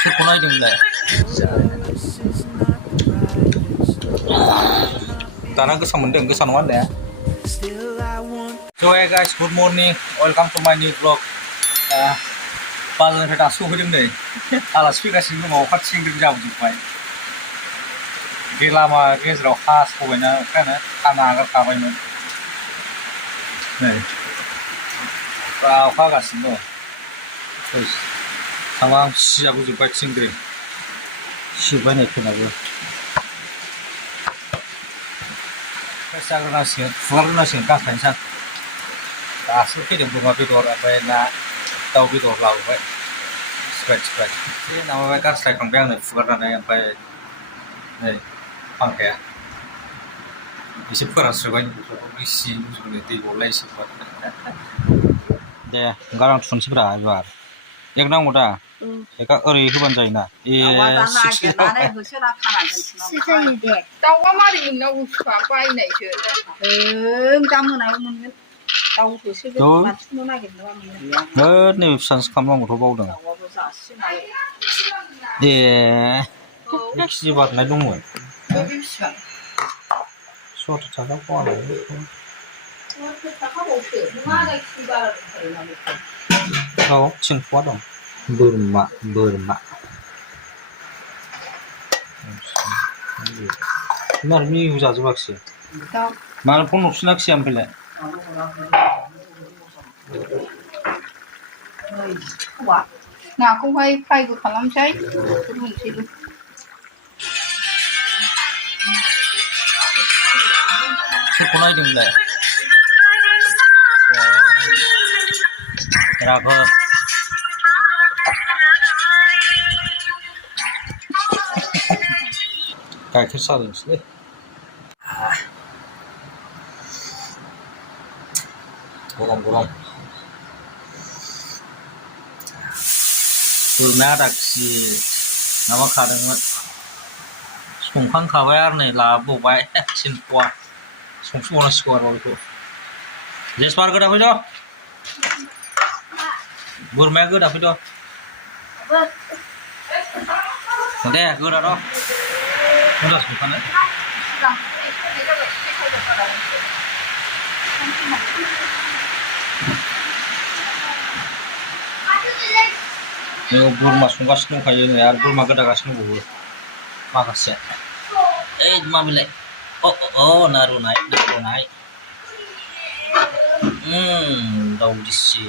सोरखौ नायदोंमोनलाय दाना गोसा मोनदों गोसा नङा होननाया So hey guys, good morning. Welcome to my new vlog. बाजारनिफ्राय दासो सफैदों नै आलासि फैगासिनो दङ अखा थिंग्रिं जाबोजोब्बाय बे लामा गेजेराव हास'बायना अखायानो हाना नागारखाबायमोन नै अखा हागासिनो दं थामाम सिजाबोजोब्बाय थिंग्रिं सिजोब्बाय नै फैनाबो जाग्रोनांसिगोन फुगारग्रोनांसिगोन गांखायनोसै आं दासो फैदों बोरमा बेदर ओमफ्राय ना दाउ बेदर लाबोबाय स्प्राइट एसे माबाबाय गारस्लायखांबाय आंनो फुगारनानै ओमफ्राय नै फांखाया एसे फोरानस्रोबाय गिसि दै गलाय एसे दे ओंखार आं थुनोसैब्रा एबार एक नांगौ दा एका ओरै होबानो जायोना दाउआ मारै मोननांगौ फिफा बायनायसो दा मोनायाव मोनगोन दाउ होसोगोन मानसिखौनो नागिरनोबा मोनो नैबे फिसासो खालामनांगौथ' बावदों दाउआबो जासिनाय ए एक केजि बारनाय दंमोन बेसेबां 70 थाखा फवालाय 70 थाखाबावसो नों आधा केजि बारा दंखायो ना औ 3 फवा दं बोरमा मानो मिरु जाजोबाखिसै मानो फन हरफिनाखिसै ओमफ्रायलाय नाखौहाय फ्रायबो खालामसै रुनोसैबो सोरखौ नायदोंमोनलाय राघव गाइखेर साहा लोंसैलै गरम बोरमाया आधा केजि माबा खादोंमोन संखांखाबाय आरो नै लाबोबावबाय 3 फवा संफिनबावनांसिगौ आरो बेखौ जेसबार गोदाफैद' बोरमाया गोदाफैद' दे गोदाद' गोदा संखानो बोरमा संगासिनो दंखायो नै आरो बोरमा गोदागासिनो दंबावो माखासे ओइ माबिलाय अ ना रुनाय दाउ दिसि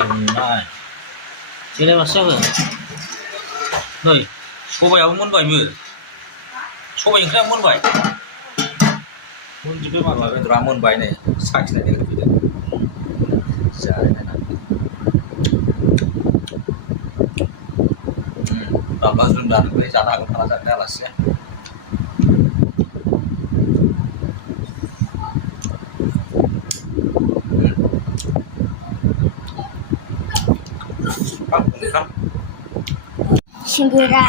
रुनाय जेनेबासो जागोन नै सबायाबो मोनबायबो सबाय ओंख्रिया मोनबाय मोनजोब्बाय माबा बेदरा मोनबाय नै साखिनानै होफैदों बाबा जुन्दानिफ्राय जानो हागोन खाना जानो आलासिया सिंगोरा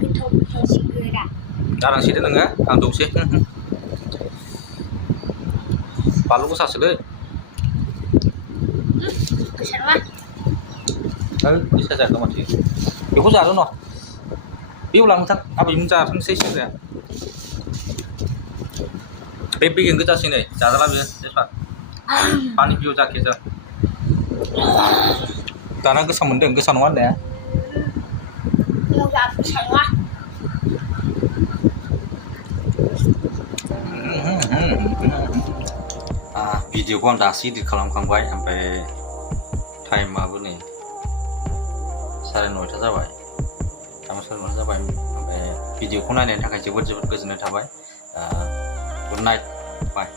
गोथाव सिंगोरा दारांसैदो नोङो आं दौसै बानलु गोसासोलै गोसा नङा गोसा जायाखै माथो बेखौ जादो न' बेयाव लांथां आबैमोन जाथोंसै सेंग्राया बे बेगें गोजासै नै जाजाला बेयो जेसबार पानि पियो जाखे जा दाना गोसा मोनदों गोसा नङा होननाया गोसा नङा भिडिअखौ आं दासो इडिट खालामखांबाय ओमफ्राय टाइमाबो नै 9:30 जाबाय ओमफ्राय भिडिअखौ नायनायनि थाखाय जोबोद गोजोननाय थाबाय गुड नाइट बाय